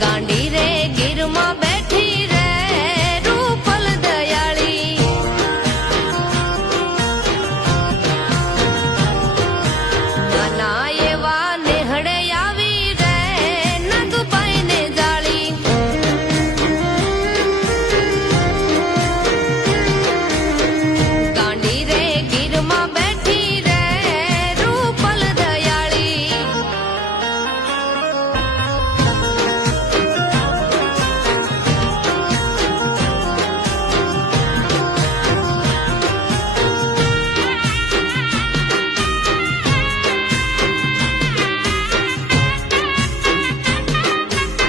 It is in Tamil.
காண்டி